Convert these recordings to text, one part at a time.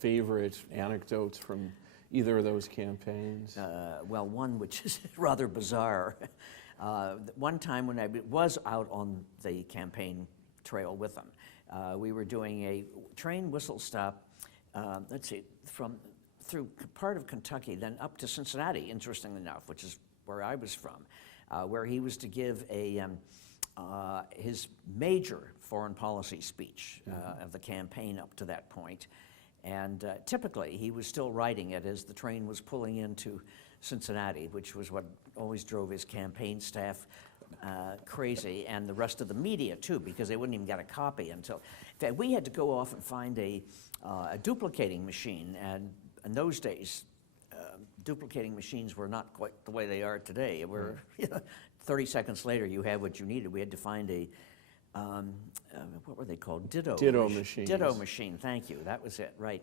favorite anecdotes from either of those campaigns? Well, one which is rather bizarre. One time when I was out on the campaign trail with them, we were doing a train whistle stop, let's see, through part of Kentucky, then up to Cincinnati, interestingly enough, which is where I was from, where he was to give his major foreign policy speech of the campaign up to that point. And typically, he was still writing it as the train was pulling into Cincinnati, which was what always drove his campaign staff crazy, and the rest of the media, too, because they wouldn't even get a copy until... In fact, we had to go off and find a duplicating machine, and in those days, duplicating machines were not quite the way they are today. Where 30 seconds later, you had what you needed. We had to find a, what were they called? Ditto machines. Ditto machine, thank you. That was it, right.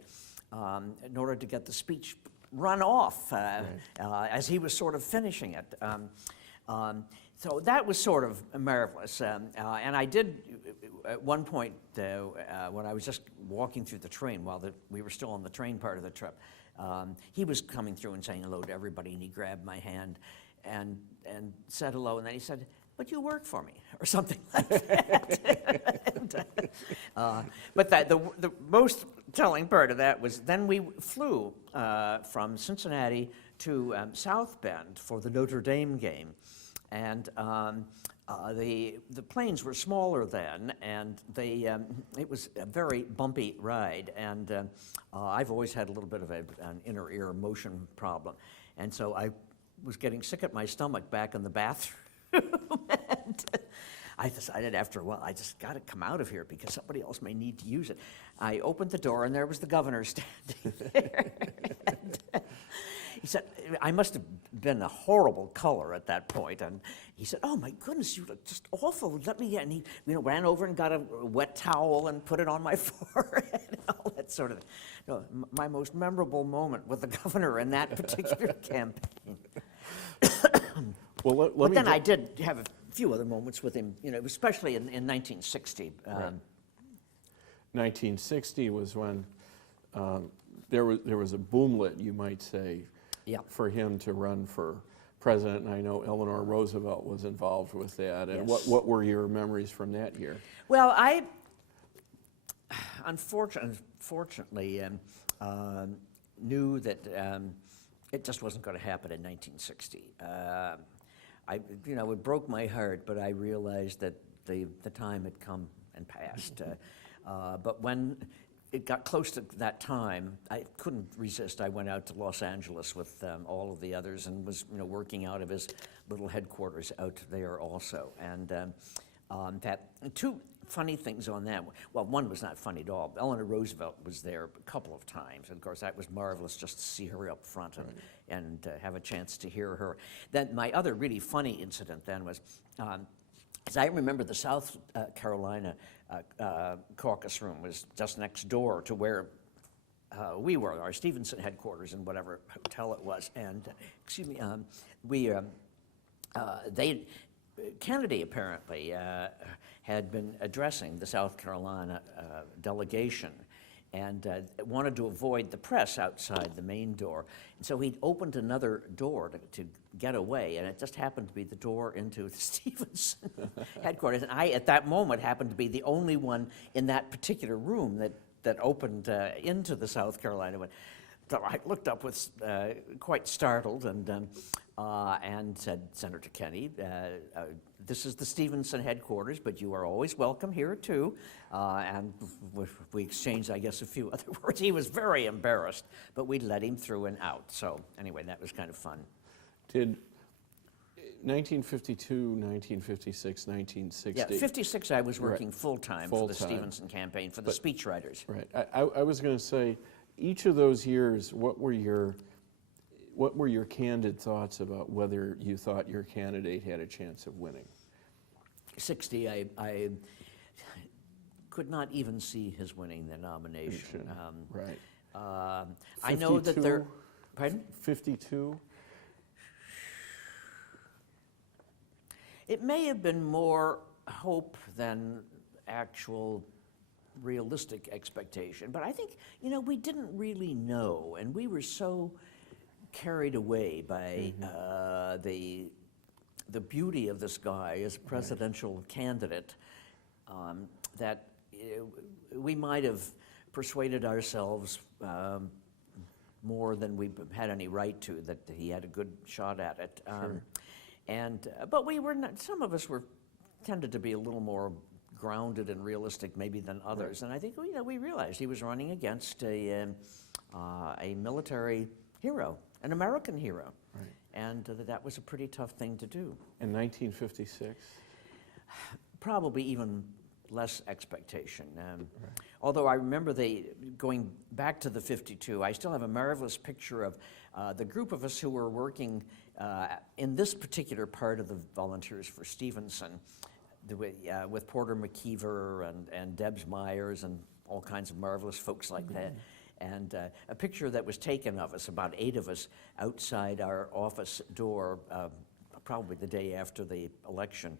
In order to get the speech run off as he was sort of finishing it. So that was sort of marvelous. And I did, at one point, when I was just walking through the train while we were still on the train part of the trip, he was coming through and saying hello to everybody, and he grabbed my hand and said hello, and then he said, "But you work for me," or something like that. But the most telling part of that was then we flew from Cincinnati to South Bend for the Notre Dame game. And the planes were smaller then, and it was a very bumpy ride. And I've always had a little bit of an inner ear motion problem, and so I was getting sick at my stomach back in the bathroom. And I decided after a while, I just got to come out of here because somebody else may need to use it. I opened the door, and there was the governor standing there. And, he said, I must have been a horrible color at that point, and he said, "Oh my goodness, you look just awful. Let me get." And he, ran over and got a wet towel and put it on my forehead and all that sort of thing. My most memorable moment with the governor in that particular campaign. Well, but then I did have a few other moments with him, especially in 1960. Right. 1960 was when there was a boomlet, you might say, for him to run for president, and I know Eleanor Roosevelt was involved with that. And yes. What were your memories from that year? Well, I unfortunately knew that it just wasn't going to happen in 1960. It broke my heart, but I realized that the time had come and passed. But when it got close to that time, I couldn't resist. I went out to Los Angeles with all of the others and was working out of his little headquarters out there also. And two funny things on that. Well, one was not funny at all. Eleanor Roosevelt was there a couple of times. And of course, that was marvelous just to see her up front and have a chance to hear her. Then my other really funny incident then was, as I remember, the South Carolina caucus room was just next door to where we were, our Stevenson headquarters in whatever hotel it was. And, Kennedy apparently had been addressing the South Carolina delegation and wanted to avoid the press outside the main door. And so he'd opened another door to get away, and it just happened to be the door into the Stevenson headquarters. And I, at that moment, happened to be the only one in that particular room that opened into the South Carolina one. So I looked up with quite startled and said, "Senator Kennedy, this is the Stevenson headquarters, but you are always welcome here too." And we exchanged, I guess, a few other words. He was very embarrassed, but we let him through and out. So anyway, that was kind of fun. Did 1952, 1956, 1960? Yeah, 56 I was working full-time for the Stevenson campaign, for the speechwriters. Right. I was going to say, each of those years, what were your candid thoughts about whether you thought your candidate had a chance of winning? 60, I could not even see his winning the nomination. Right. I know that there... Pardon? 52? It may have been more hope than actual realistic expectation. But I think, we didn't really know, and we were so carried away by the beauty of this guy as a presidential candidate that we might have persuaded ourselves more than we had any right to, that he had a good shot at it. But we were not, some of us tended to be a little more grounded and realistic maybe than others. And I think, we realized he was running against a military hero, an American hero. And that was a pretty tough thing to do. In 1956? Probably even less expectation. Although I remember going back to the 52, I still have a marvelous picture of the group of us who were working in this particular part of the Volunteers for Stevenson, with Porter McKeever and Debs Myers and all kinds of marvelous folks like that. And a picture that was taken of us, about 8 of us, outside our office door, probably the day after the election,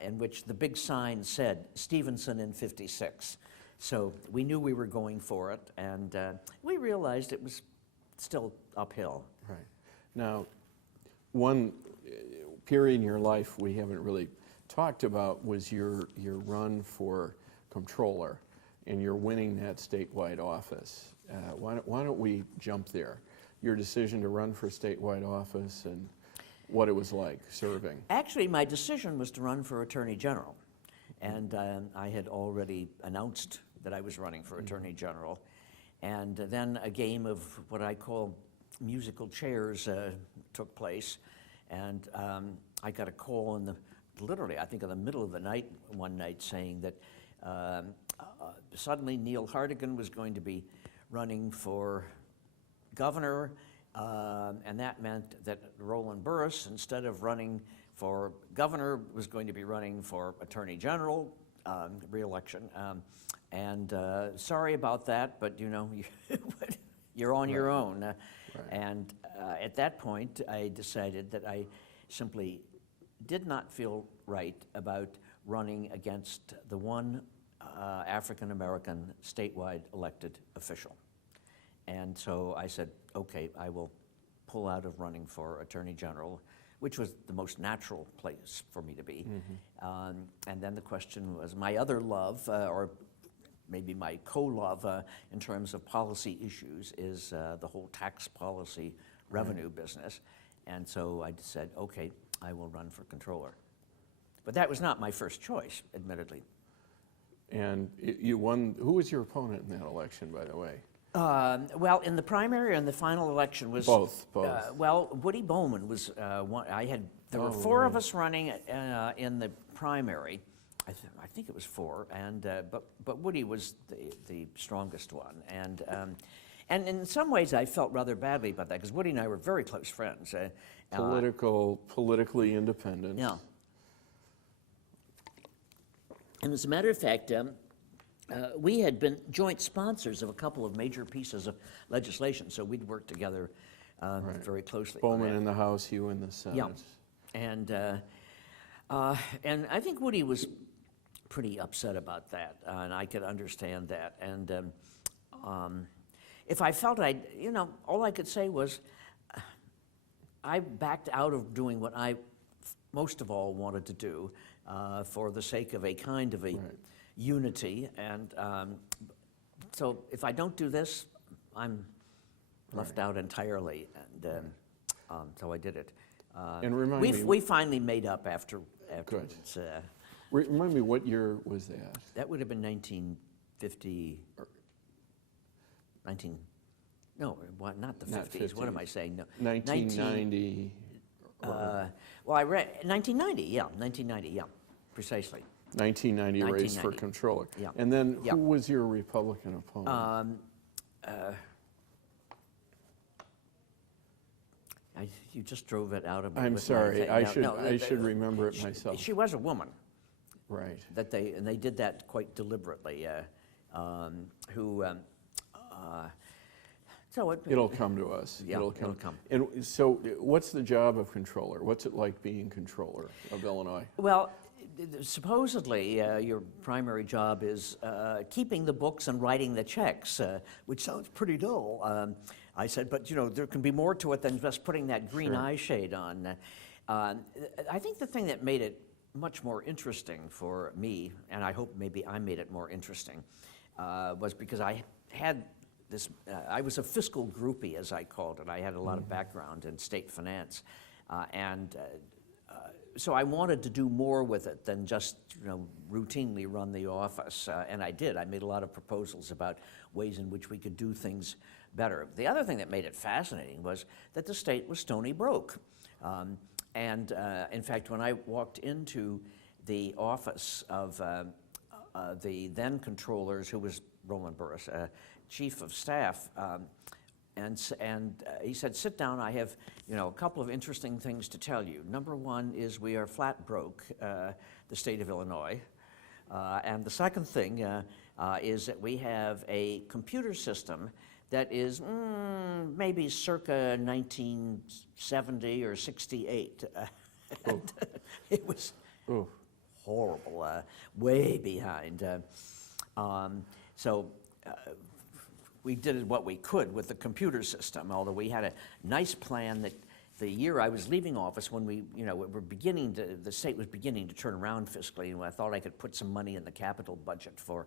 in which the big sign said, Stevenson in 56. So we knew we were going for it, and we realized it was still uphill. Right. Now, one period in your life we haven't really talked about was your run for comptroller, and you're winning that statewide office. Why don't we jump there? Your decision to run for statewide office and what it was like serving. Actually, my decision was to run for Attorney General, and I had already announced that I was running for Attorney General, and then a game of what I call musical chairs took place, and I got a call literally, I think in the middle of the night one night, saying that suddenly Neil Hartigan was going to be running for governor, and that meant that Roland Burris, instead of running for governor, was going to be running for Attorney General re-election. And sorry about that, but you're on your own. Right. And at that point, I decided that I simply did not feel right about running against the one African-American statewide elected official. And so I said, okay, I will pull out of running for Attorney General, which was the most natural place for me to be. And then the question was, my other love, or maybe my co-love in terms of policy issues, is the whole tax policy revenue business. And so I said, okay, I will run for controller. But that was not my first choice, admittedly. And you won. Who was your opponent in that election, by the way? Well, in the primary and the final election was both. Well, Woody Bowman was one. There were 4 of us running in the primary. I think it was 4, and but Woody was the strongest one, and in some ways I felt rather badly about that, because Woody and I were very close friends. Politically independent. Yeah. And as a matter of fact, we had been joint sponsors of a couple of major pieces of legislation, so we'd worked together very closely. Bowman in the House, you in the Senate. Yeah. And I think Woody was pretty upset about that, and I could understand that. And if I felt all I could say was, I backed out of doing what I most of all wanted to do for the sake of a kind of a unity. And so if I don't do this, I'm left out entirely. And so I did it. And remind me, we finally made up after. Good. Remind me, what year was that? That would have been 1950. No, not the 50s. What am I saying? No. 1990. Well, I read 1990. Yeah, 1990. Yeah, precisely. 1990 race for controller. Yeah. And then who was your Republican opponent? You just drove it out of me. I'm sorry. I should remember it myself. She was a woman. Right. And they did that quite deliberately. So it'll come to us. Yeah, it'll come. And so, what's the job of controller? What's it like being controller of Illinois? Well, supposedly, your primary job is keeping the books and writing the checks, which sounds pretty dull. I said, but there can be more to it than just putting that green eye shade on. I think the thing that made it much more interesting for me, and I hope maybe I made it more interesting, was because I had this, I was a fiscal groupie, as I called it. I had a lot of background in state finance. So I wanted to do more with it than just routinely run the office, and I did. I made a lot of proposals about ways in which we could do things better. The other thing that made it fascinating was that the state was stony broke. In fact, when I walked into the office of the then controllers, who was Roland Burris, chief of staff, and he said, sit down, I have a couple of interesting things to tell you. Number one is we are flat broke, the state of Illinois. And the second thing is that we have a computer system that is maybe circa 1970 or 68. It was horrible, way behind. We did what we could with the computer system, although we had a nice plan that the year I was leaving office, when the state was beginning to turn around fiscally, and I thought I could put some money in the capital budget for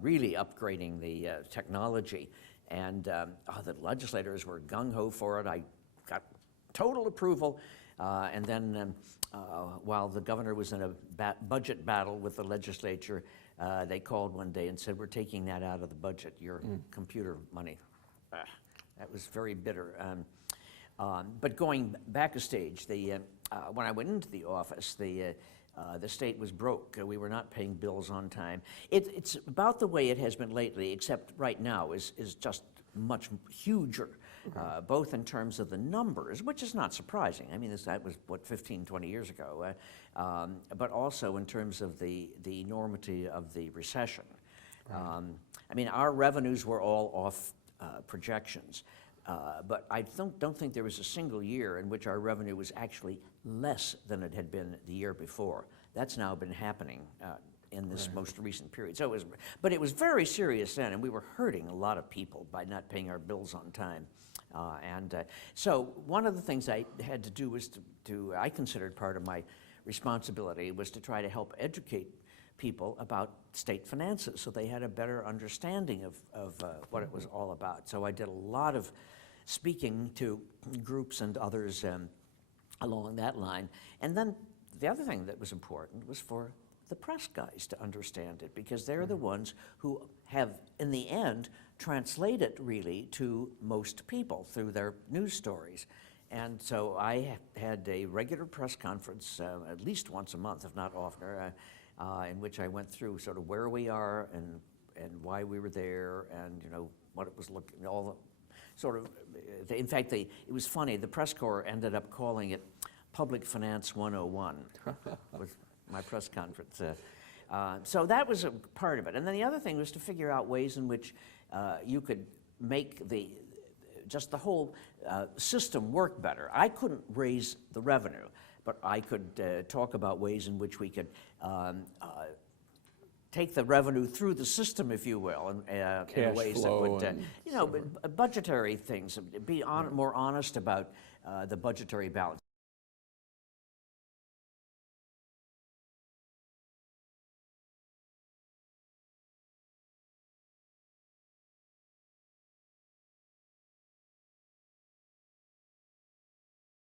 really upgrading the technology. And the legislators were gung-ho for it. I got total approval. And then while the governor was in a budget battle with the legislature, they called one day and said, we're taking that out of the budget, your computer money. That was very bitter. But going back a stage, when I went into the office, the state was broke. We were not paying bills on time. It's about the way it has been lately, except right now is just much huger, both in terms of the numbers, which is not surprising. I mean, that was, 15, 20 years ago, but also in terms of the enormity of the recession. Right. I mean, our revenues were all off projections. But I don't think there was a single year in which our revenue was actually less than it had been the year before. That's now been happening in this most recent period. But it was very serious then, and we were hurting a lot of people by not paying our bills on time. So one of the things I had to do was I considered part of my responsibility was to try to help educate people about state finances so they had a better understanding of what it was all about. So I did a lot of speaking to groups and others along that line. And then the other thing that was important was for the press guys to understand it, because they're the ones who have, in the end, translate it really to most people through their news stories. And so I had a regular press conference at least once a month, if not oftener, in which I went through sort of where we are and why we were there, and what it was looking, all the sort of, in fact, it was funny, the press corps ended up calling it Public Finance 101 was my press conference. So that was a part of it. And then the other thing was to figure out ways in which you could make the whole system work better. I couldn't raise the revenue, but I could talk about ways in which we could take the revenue through the system, if you will, and in ways that would, budgetary things, be more honest about the budgetary balance.